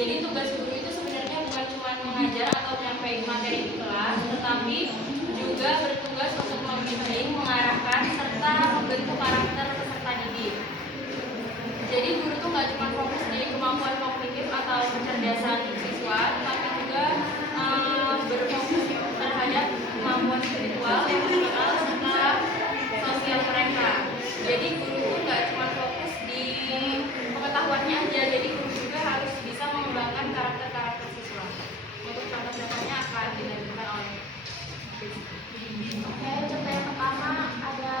Jadi tugas guru itu sebenarnya bukan cuma mengajar atau menyampaikan materi di kelas, tetapi juga bertugas untuk membimbing, mengarahkan, serta membentuk karakter peserta didik. Jadi guru tuh nggak cuma fokus di kemampuan kognitif atau kecerdasan siswa, tapi juga berfokus terhadap kemampuan spiritual, emosional, serta sosial mereka. Jadi guru tuh nggak cuma fokus di pengetahuannya aja, jadi guru juga harus bisa mengembangkan karakter siswa. Untuk contoh-contohnya akan dilanjutkan oleh Oke, contoh yang pertama ada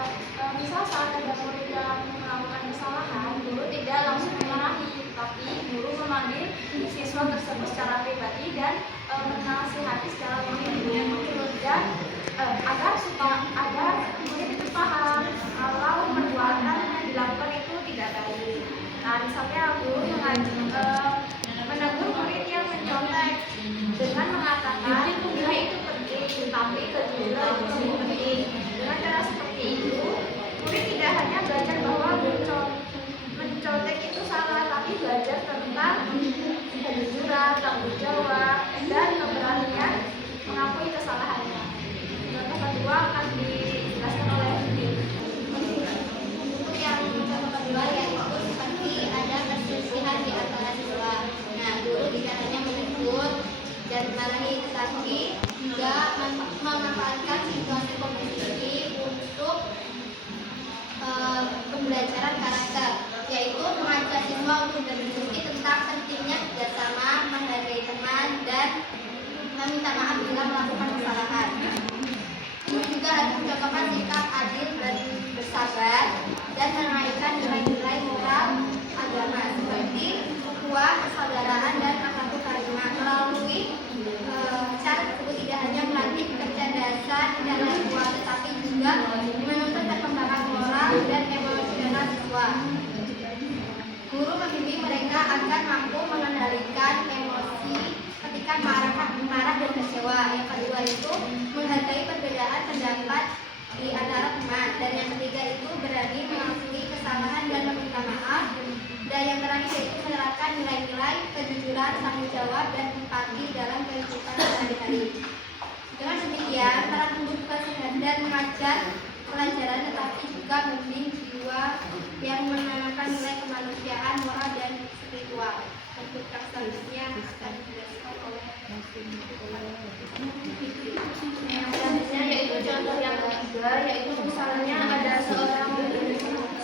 misal saat ada murid yang melakukan kesalahan, guru tidak langsung memarahi, tapi guru memanggil siswa tersebut secara pribadi dan menasihati secara menyeluruh dan agar murid itu paham kalau perbuatan yang dilakukan itu tidak baik. Nah, misalnya guru menegur murid yang mencontek dengan mengatakan nilai itu penting, tapi kejujuran itu lebih penting. Dengan cara seperti itu, murid tidak hanya belajar bahwa mencontek itu salah, tapi belajar tentang kejujuran, tanggung jawab, dan keberanian mengakui kesalahannya. Contoh kedua akan dijelaskan oleh Didi. Untuk yang contoh kedua yaitu seperti ada perselisihan di antara siswa. Nah, guru tidak hanya menegur dan memarahi, tetapi juga memanfaatkan situasi kompetisi untuk pembelajaran karakter, yaitu mengajak siswa untuk berdiskusi tentang pentingnya kerjasama, menghargai teman, dan meminta maaf bila melakukan kesalahan. Guru juga harus mencontohkan sikap adil dan bersabar dan menaikkan nilai-nilai moral agama seperti ukhuwah, persaudaraan, dan akhlakul karimah. Melalui cara tersebut tidak hanya melatih kecerdasan intelektual, tetapi juga menuntut perkembangan moral dan emosional siswa. Guru membimbing mereka agar mampu mengendalikan emosi ketika marah dan kecewa. Yang kedua itu menghargai perbedaan pendapat di antara teman, dan yang ketiga itu berani mengakui kesalahan dan meminta maaf, dan yang terakhir itu menerapkan nilai-nilai kejujuran, tanggung jawab, dan empati dalam kehidupan sehari-hari. Dengan demikian, para guru bukan sekadar mengajar pelajaran, tetapi juga membimbing jiwa yang menanamkan nilai kemanusiaan, moral, dan spiritual. Untuk yang selanjutnya akan dijelaskan oleh Yang selanjutnya yaitu contoh yang ketiga, yaitu misalnya ada seorang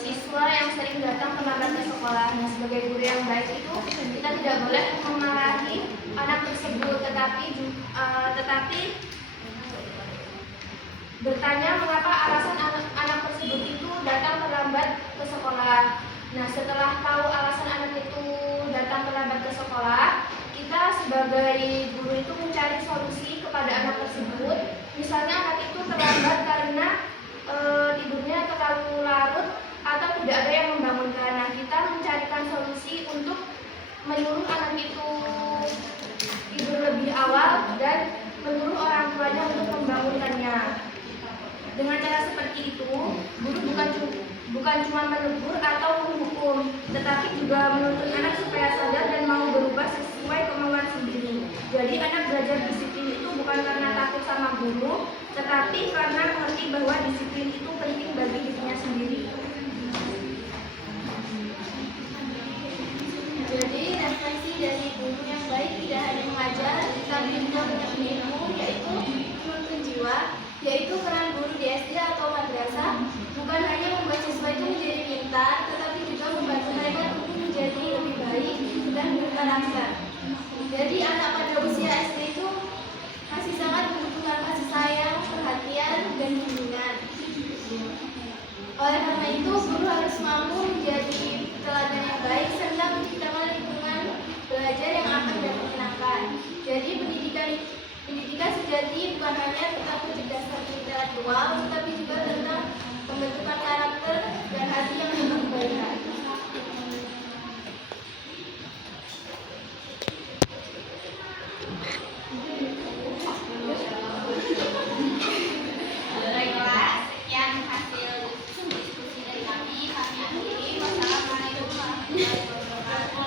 siswa yang sering datang terlambat ke sekolah. Nah, sebagai guru yang baik itu kita tidak boleh memarahi anak tersebut, tetapi bertanya mengapa alasan anak tersebut itu datang terlambat ke sekolah. Nah, setelah tahu alasan anak itu datang terlambat ke sekolah, kita sebagai guru itu mencari solusi kepada anak tersebut. Misalnya anak itu terlambat karena tidurnya terlalu larut atau tidak ada yang membangunkan. Nah, kita mencarikan solusi untuk menyuruh anak itu tidur lebih awal dan menyuruh orang tuanya untuk membangunkannya. Dengan cara seperti itu, guru bukan cuma menegur atau menghukum, tetapi juga menuntut anak supaya sadar dan mau berubah sesuai kemauan sendiri. Jadi anak belajar disiplin itu bukan karena takut sama guru, tetapi karena mengerti bahwa disiplin itu penting bagi dirinya sendiri. Jadi refleksi dari guru yang baik tidak hanya mengajar, tapi juga menyebut ilmu, yaitu menuntun jiwa, yaitu peran guru di SD atau madrasah bukan hanya membuat siswa itu menjadi pintar, tetapi juga membantu mereka untuk menjadi lebih baik dan berkarakter. Jadi anak pada usia SD itu masih sangat membutuhkan kasih sayang, perhatian, dan bimbingan. Oleh karena itu, guru harus mampu menjadi teladan yang baik serta menciptakan lingkungan belajar yang aman dan menyenangkan. Jadi pendidikan sejati bukan hanya tentang kecerdasan intelektual, tetapi juga tentang pembentukan karakter dan hati yang memang kebaikan. Baiklah, sekian hasil diskusi dari kami akhiri. Wassalamualaikum warahmatullahi wabarakatuh.